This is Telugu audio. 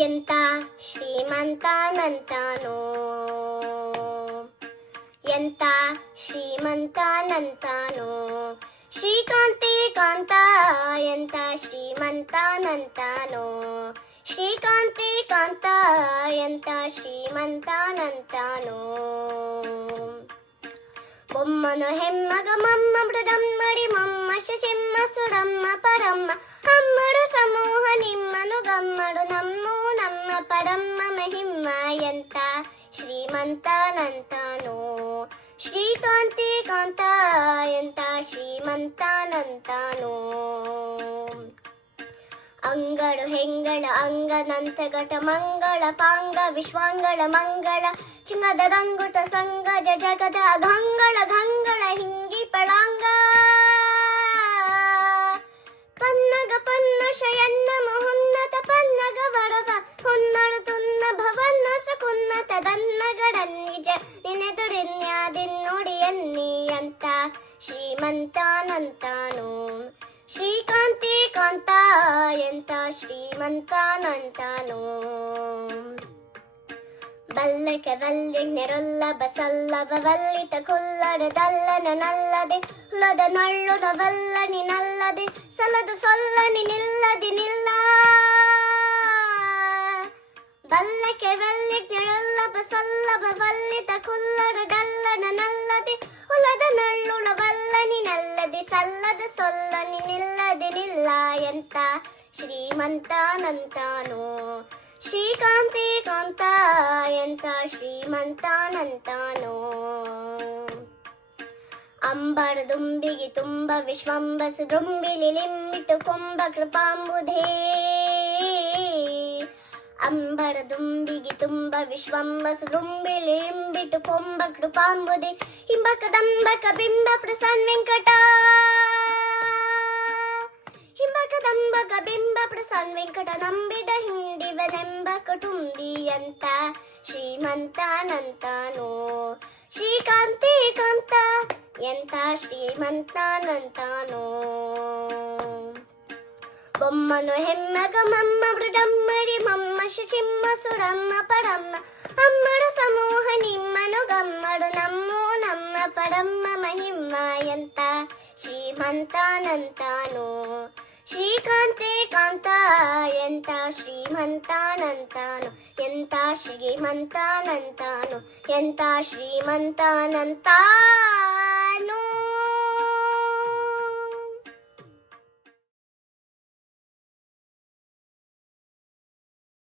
ಎಂತ ಶ್ರೀಮಂತನಂತಾನೋ ಎಂತ ಶ್ರೀಮಂತನಂತಾನೋ ಶ್ರೀಕಾಂತಿ ಕಾಂತ ಎಂತ ಶ್ರೀಮಂತನಂತಾನೋ ಶ್ರೀಕಾಂತಿ ಕಾಂತ ಎಂತ ಶ್ರೀಮಂತನಂತಾನೋ బొమ్మను హెమ్మగ మమ్మ మృడమ్మడి మమ్మ శిమ్మ సుడమ్మ పరమ్మ అమ్మడు సమూహ నిమ్మను గమ్మడు నమ్ము ಪರಮ ಮಹಿಮಯಂತ ಶ್ರೀಮಂತಾನಂತಾನೋ. ಶ್ರೀಕಾಂತಿ ಕಾಂತಾಯಂತ, ಶ್ರೀಮಂತಾನಂತಾನೋ. ಅಂಗಳು ಹೆಂಗಳ, ಅಂಗನಂತ ಘಟ ಮಂಗಳ, ಪಾಂಗ ವಿಶ್ವಾಂಗಳ, ಮಂಗಳ, ಚಿನ್ನದ ರಂಗುಟ ಸಂಗಜ ಜಗದ ಗಂಗಳ ಗಂಗಳ ಹಿಂಗಿ ಪಳಾಂಗ ಎನ್ನಿ ಅಂತ ಶ್ರೀಮಂತಾನಂತಾನು ಶ್ರೀಕಾಂತಿ ಕಾಂತ ಎಂತ ಶ್ರೀಮಂತಾನಂತಾನು ಬಲ್ಲಕೆ ಬಲ್ಲಿ ನೆರೊಲ್ಲ ಬಸಲ್ಲವ ವಲ್ಲಿತ ಕುಲ್ಲಡದಲ್ಲನ ನಲ್ಲದೆ ಹುಲದ ನಳ್ಳುಲ ವಲ್ಲನಿ ನಲ್ಲದೆ ಸಲದು ಸೊಲ್ಲನಿ ನಿಲ್ಲದಿ ನಿಲ್ಲ ಬಲ್ಲಕೆ ಬಲ್ಲಿ ನೆರೊಲ್ಲ ಬಸಲ್ಲವ ವಲ್ಲಿತ ಕುಲ್ಲಡದಲ್ಲನ ನಲ್ಲದೆ ಹುಲದ ನಳ್ಳುಲ ವಲ್ಲನಿ ಸಲ್ಲದ ಸೊಲ್ಲನಿ ನಿಲ್ಲದೆ ನಿಲ್ಲ ಎಂತ? ಶ್ರೀಮಂತಾನಂತಾನೋ. ಶ್ರೀಕಾಂತಿ ಕಾಂತ ಎಂತ? ಶ್ರೀಮಂತಾನಂತಾನೋ. ಅಂಬರ ದುಂಬಿಗೆ ತುಂಬ ವಿಶ್ವಂಬಸು ದುಂಬಿಲಿ ಲಿಂಬಿಟ್ಟು ಕುಂಬ ಕೃಪಾಂಬುಧೇ. ಅಂಬರ ದುಂಬಿಗೆ ತುಂಬ ವಿಶ್ವಂಬಸು ದುಂಬಿಲಿ ಲಿಂಬಿಟ್ಟು ಕೊಂಬ ಕೃಪಾಂಬುಧೆ ಹಿಂಬಕ ದಂಬಕ ಬಿಂಬ ಪ್ರಸನ್ ವೆಂಕಟ ಹಿಂಬಕ ದಂಬಕ ಬಿಂಬ ಪ್ರಸನ್ ವೆಂಕಟ ನಂಬಿಡ ಹಿಂಡಿವನೆಂಬ ಕುಟುಂಬಿ ಅಂತ ಶ್ರೀಮಂತಾನಂತಾನು ಶ್ರೀಕಾಂತಿ ಕಾಂತ ಎಂತ ಶ್ರೀಮಂತಾನಂತಾನು బొమ్మను హెమ్మగ మమ్మ మృడమ్మడి మమ్మ శిమ్మ సురమ్మ పడమ్మ. అమ్మడు సమూహ నిమ్మను గమ్మడు నమ్ము నమ్మ పడమ్మ మహిమ్మ ఎంత? శ్రీమంతానంతాను. శ్రీకాంతే కాంత ఎంత? శ్రీమంతానంతాను. ఎంత? శ్రీమంతానంతాను. ఎంత? శ్రీమంతానంతా